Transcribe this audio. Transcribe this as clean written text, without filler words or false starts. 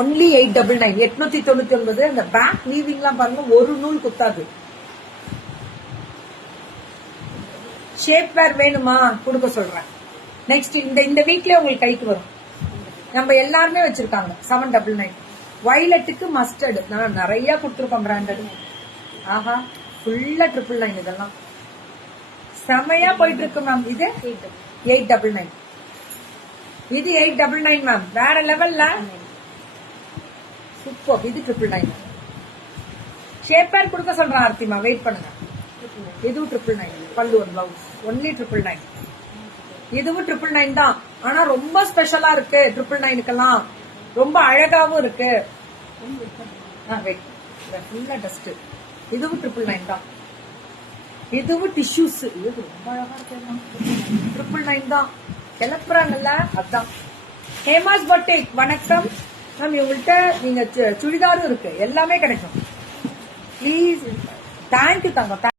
Only 899 899. அந்த back weaving எல்லாம் பாருங்க, ஒரு நூல் குத்தாது. ஷேப் வேர் வேணுமா கொடுக்க சொல்றேன். நெக்ஸ்ட் இந்த வீக்லயே உங்களுக்கு கைக்கு வரும். நம்ம எல்லாருமே வச்சிருக்காங்க 799. வயலட்டுக்கு மஸ்டர்டு நான் நிறைய கொடுத்துருக்கோம் பிராண்டட். ஆஹா, ஃபுல்லா 999. இதெல்லாம் செமையா போயிட்டு இருக்கு மேம். இது 899. இது 899 மேம். வேற லெவல்ல சூப்பர். இது 999. ஷேப் பேர் கொடுக்க சொல்றேன் ஆர்த்திமா, வெயிட் பண்ணுங்க. இதுவும் 999. பல்லு ஒரு பிளவுஸ் ஒன்லி 999. இதுவும் 999 தான். ஆனா ரொம்ப ஸ்பெஷலா இருக்கு 999க்கெல்லாம். ரொம்ப அழகாவும் இருக்கு. ஃபுல்லா டஸ்ட். இதுவும் 999 தான். இதுவும் டிஷ்யூஸ். இது ரொம்ப அழகா இருக்கு. 999 தான். கிளப்புறாங்கல்ல, அதான். ஹேமாஸ் பொட்டிக் வணக்கம் மேம். இவங்கள்ட்ட நீங்க சுடிதாரும் இருக்கு, எல்லாமே கிடைக்கும். ப்ளீஸ். தேங்க்யூ தங்க.